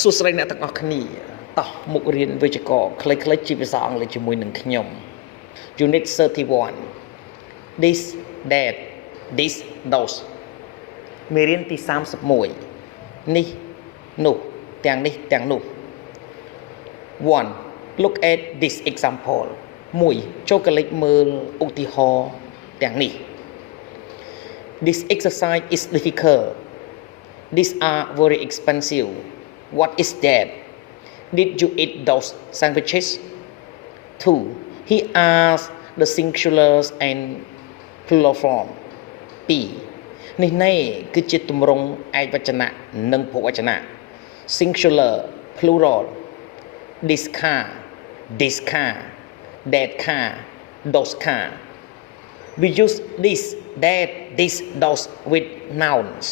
សួស្តីអ្នកទាំងអស់គ្នាតោះមុខរៀនវិជ្ជាករខ្លីៗជាភាសាអង់គ្លេសជាមួយនឹងខ្ញុំ Unit 31 This that this those មេរៀនទី31នេះនោះទាំងនេះទាំងនោះ 1 Look at this example 1ចូលកលិចមើលឧទាហរណ៍ទាំងនេះ This exercise is difficult These are very expensive What is that? Did you eat those sandwiches? 2. He asked the singulars and plural form. B. នេះណែគឺជាទម្រង់ឯកវចនៈនិងភោវចនៈ singular plural this car that car those car we use this that this those with nouns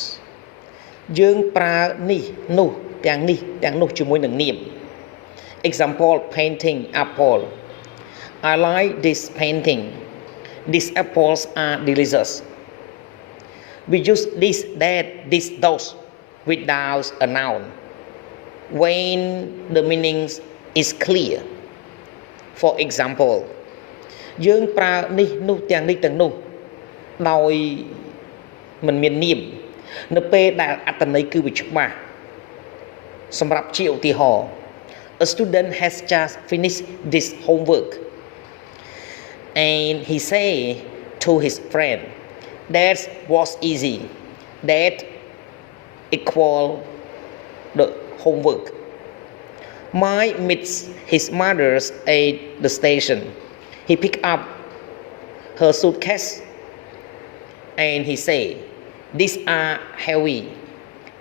យើងប្រើនេះនោះទាំងនេះទាំងនោះជាមួយនឹងនាម Example painting apple I like this painting These apples are delicious We use this that this those without a noun when the meaning is clear For example យើងប្រើនេះនោះទាំងនេះទាំងនោះដោយមិនមាននាមនៅពេលដែលអត្ថន័យគឺវាច្បាស់សម្រាប់ជាឧទាហរណ៍ A student has just finished this homework and he say to his friend that was easy that equal the homework Mike meets his mother's at the station he picked up her suitcase and he say These are heavy.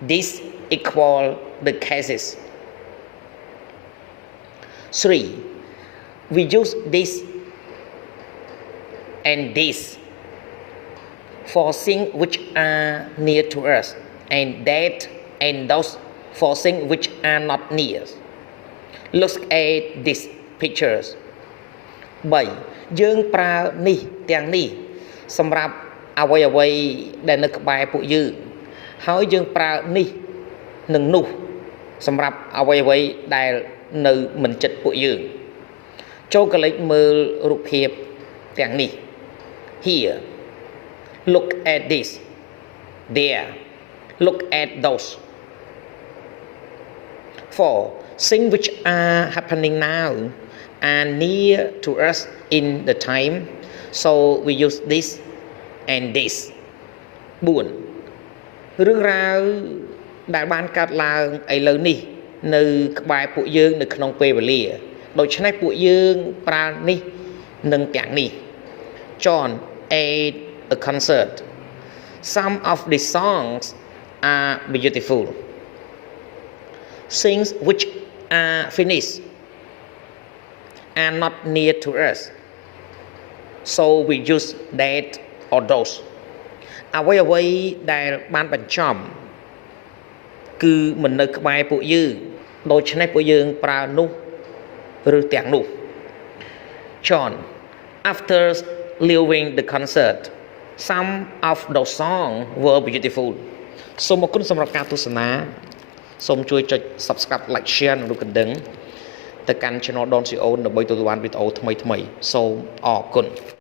These equal the cases. 3. We use this and this for things which are near to us and that and those for things which are not near. Look at these pictures. 3. យើងប្រើនេះទាំងនេះសម្រាប់អ្វីដែលនៅក្បែរពួកយើងហើយយើងប្រើនេះនិងនោះសម្រាប់អ្វីដែលនៅមិនជិតពួកយើងចូលកលិចមើលរូបភាពទាំងនេះ Here Look at this There Look at those 4 Things which are happening now are near to us in the time so we use this and this 4 រឿងរ៉ាវដែលបានកើតឡើងឥឡូវនេះនៅក្បែរពួកយើងនៅក្នុងពេលវេលាដូច្នេះពួកយើងប្រើនេះនិងទាំងនេះ John at a concert Some of the songs are beautiful Things which are finished are not near to us so we use that or those អ្វីដែលបានបញ្ចំគឺមិននៅក្បែរពួកយើងដូច្នេះពួកយើងប្រើនោះឬទាំងនោះ John After leaving the concert some of those songs were beautiful សូមអរគុណសម្រាប់ការទស្សនាសូមជួយចុច Subscribe Like Share និងរូបកណ្ដឹងទៅកាន់ Channel Don Sreyoun ដើម្បីទទួលបានវីដេអូថ្មីៗសូមអរគុណ